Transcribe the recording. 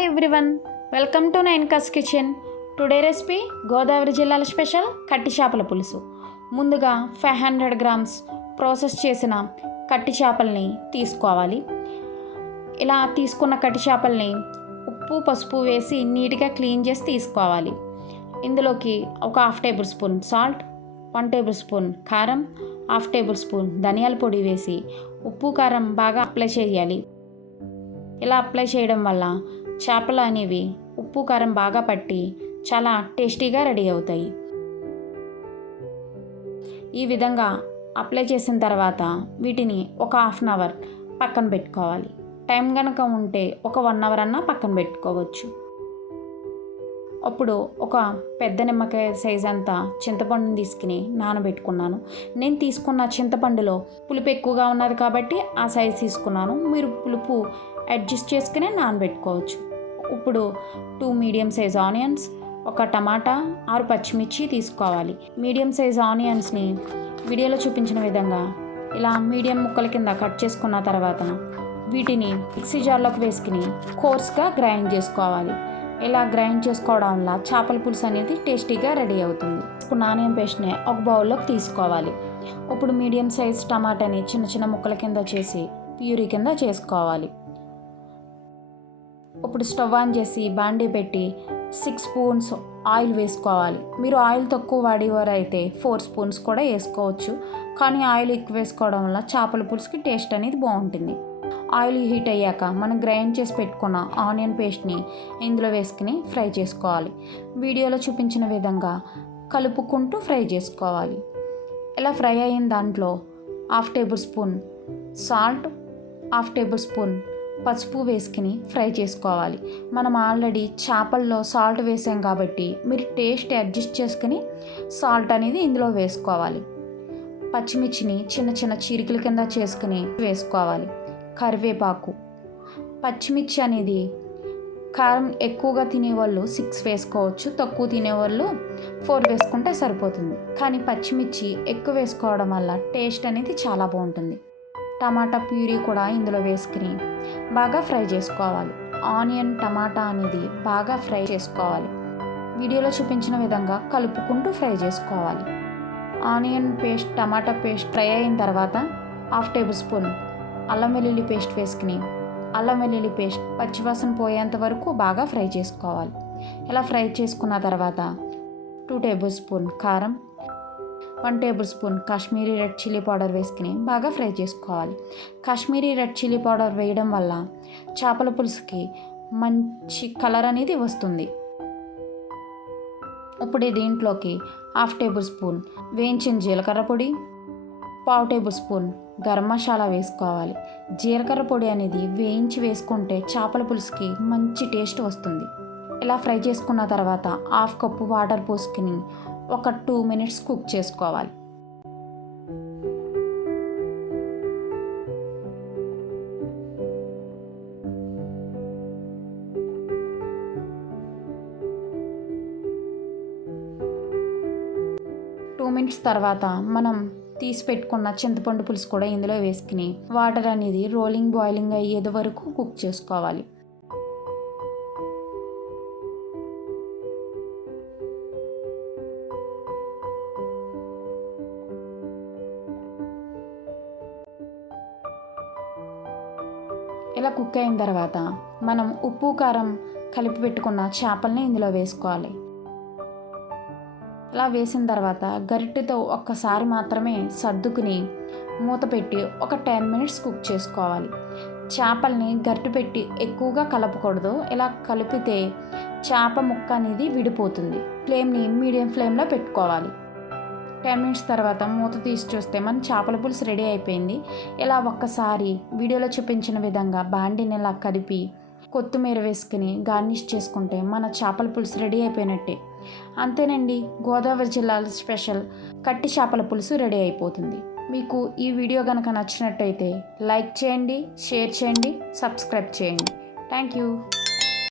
Hi everyone welcome to nine కస్ kitchen today recipe Godavari జిల్లాల special కట్టి చేపల పులుసు. ముందుగా ఫైవ్ హండ్రెడ్ గ్రామ్స్ ప్రాసెస్ చేసిన కట్టి చేపల్ని తీసుకోవాలి. ఇలా తీసుకున్న కట్టి చేపల్ని ఉప్పు పసుపు వేసి నీట్గా క్లీన్ చేసి తీసుకోవాలి. ఇందులోకి ఒక half tablespoon salt one tablespoon కారం హాఫ్ టేబుల్ స్పూన్ ధనియాల పొడి వేసి ఉప్పు కారం బాగా అప్లై చేయాలి. ఇలా అప్లై చేయడం వల్ల చేపలు అనేవి ఉప్పు కారం బాగా పట్టి చాలా టేస్టీగా రెడీ అవుతాయి. ఈ విధంగా అప్లై చేసిన తర్వాత వీటిని ఒక హాఫ్ అన్ అవర్ పక్కన పెట్టుకోవాలి. టైం కనుక ఉంటే ఒక వన్ అవర్ అన్నా పక్కన పెట్టుకోవచ్చు. అప్పుడు ఒక పెద్ద నిమ్మకాయ సైజ్ అంతా చింతపండుని తీసుకుని నానబెట్టుకున్నాను. నేను తీసుకున్న చింతపండులో పులుపు ఎక్కువగా ఉన్నది కాబట్టి ఆ సైజ్ తీసుకున్నాను. మీరు పులుపు అడ్జస్ట్ చేసుకునే నానబెట్టుకోవచ్చు. ఇప్పుడు టూ మీడియం సైజ్ ఆనియన్స్ ఒక టమాటా ఆరు పచ్చిమిర్చి తీసుకోవాలి. మీడియం సైజ్ ఆనియన్స్ని వీడియోలో చూపించిన విధంగా ఇలా మీడియం ముక్కల కింద కట్ చేసుకున్న తర్వాత వీటిని మిక్సీ జార్లోకి వేసుకుని కోర్స్గా గ్రైండ్ చేసుకోవాలి. ఇలా గ్రైండ్ చేసుకోవడం వల్ల చేపల పులుసు అనేది టేస్టీగా రెడీ అవుతుంది. నాణ్యం ఆనియన్ పేస్ట్ని ఒక బౌల్లోకి తీసుకోవాలి. ఇప్పుడు మీడియం సైజ్ టమాటాని చిన్న చిన్న ముక్కల కింద చేసి ప్యూరీ కింద చేసుకోవాలి. ఇప్పుడు స్టవ్ ఆన్ చేసి బాండీ పెట్టి సిక్స్ స్పూన్స్ ఆయిల్ వేసుకోవాలి. మీరు ఆయిల్ తక్కువ వాడేవారు అయితే ఫోర్ స్పూన్స్ కూడా వేసుకోవచ్చు. కానీ ఆయిల్ ఎక్కువ వేసుకోవడం వల్ల చేపల పులుసుకి టేస్ట్ అనేది బాగుంటుంది. ఆయిల్ హీట్ అయ్యాక మనం గ్రైండ్ చేసి పెట్టుకున్న ఆనియన్ పేస్ట్ని ఇందులో వేసుకుని ఫ్రై చేసుకోవాలి. వీడియోలో చూపించిన విధంగా కలుపుకుంటూ ఫ్రై చేసుకోవాలి. ఇలా ఫ్రై అయిన దాంట్లో half tablespoon salt half tablespoon పసుపు వేసుకుని ఫ్రై చేసుకోవాలి. మనం ఆల్రెడీ చేపల్లో సాల్ట్ వేసాం కాబట్టి మీరు టేస్ట్ అడ్జస్ట్ చేసుకుని సాల్ట్ అనేది ఇందులో వేసుకోవాలి. పచ్చిమిర్చిని చిన్న చిన్న చీరికల కింద చేసుకుని వేసుకోవాలి. కరివేపాకు. పచ్చిమిర్చి అనేది కారం ఎక్కువగా తినేవాళ్ళు సిక్స్ వేసుకోవచ్చు. తక్కువ తినేవాళ్ళు ఫోర్ వేసుకుంటే సరిపోతుంది. కానీ పచ్చిమిర్చి ఎక్కువ వేసుకోవడం వల్ల టేస్ట్ అనేది చాలా బాగుంటుంది. టమాటా ప్యూరీ కూడా ఇందులో వేసుకుని బాగా ఫ్రై చేసుకోవాలి. ఆనియన్ టమాటా అనేది బాగా ఫ్రై చేసుకోవాలి. వీడియోలో చూపించిన విధంగా కలుపుకుంటూ ఫ్రై చేసుకోవాలి. Onion paste tomato paste fry అయిన తర్వాత హాఫ్ టేబుల్ స్పూన్ అల్లం వెల్లుల్లి పేస్ట్ వేసుకుని అల్లం వెల్లుల్లి పేస్ట్ పచ్చివాసన పోయేంత వరకు బాగా ఫ్రై చేసుకోవాలి. ఇలా ఫ్రై చేసుకున్న తర్వాత టూ టేబుల్ స్పూన్ కారం one tablespoon Kashmiri red chilli powder వేసుకుని బాగా ఫ్రై చేసుకోవాలి. కాశ్మీరీ రెడ్ చిల్లీ పౌడర్ వేయడం వల్ల చేపల పులుసుకి మంచి కలర్ అనేది వస్తుంది. ఇప్పుడు దీంట్లోకి హాఫ్ టేబుల్ స్పూన్ వేయించిన జీలకర్ర పొడి పావు టేబుల్ స్పూన్ గరం మసాలా వేసుకోవాలి. జీలకర్ర పొడి అనేది వేయించి వేసుకుంటే చేపల పులుసుకి మంచి టేస్ట్ వస్తుంది. ఇలా ఫ్రై చేసుకున్న తర్వాత హాఫ్ కప్పు వాటర్ పోసుకుని ఒక టూ మినిట్స్ కుక్ చేసుకోవాలి. టూ మినిట్స్ తర్వాత మనం తీసి పెట్టుకున్న చింతపండు పులుసు కూడా ఇందులో వేసుకుని వాటర్ అనేది రోలింగ్ బాయిలింగ్ అయ్యేది వరకు కుక్ చేసుకోవాలి. ఇలా కుక్ అయిన తర్వాత మనం ఉప్పు కారం కలిపి పెట్టుకున్న చేపల్ని ఇందులో వేసుకోవాలి. ఇలా వేసిన తర్వాత గరిటెతో ఒక్కసారి మాత్రమే సర్దుకుని మూత పెట్టి ఒక టెన్ మినిట్స్ కుక్ చేసుకోవాలి. చేపల్ని గరిటె పెట్టి ఎక్కువగా కలపకూడదు. ఇలా కలిపితే చేప ముక్క అనేది విడిపోతుంది. ఫ్లేమ్ని మీడియం ఫ్లేమ్లో పెట్టుకోవాలి. టెన్ మినిట్స్ తర్వాత మూత తీసి చూస్తే మన చేపల పులుసు రెడీ అయిపోయింది. ఇలా ఒక్కసారి వీడియోలో చూపించిన విధంగా బాండిని ఇలా కలిపి కొత్తిమీర వేసుకుని గార్నిష్ చేసుకుంటే మన చేపల పులుసు రెడీ అయిపోయినట్టే. అంతేనండి గోదావరి జిల్లాల స్పెషల్ కట్టి చేపల పులుసు రెడీ అయిపోతుంది. మీకు ఈ వీడియో కనుక నచ్చినట్టయితే లైక్ చేయండి షేర్ చేయండి సబ్స్క్రైబ్ చేయండి. Thank you.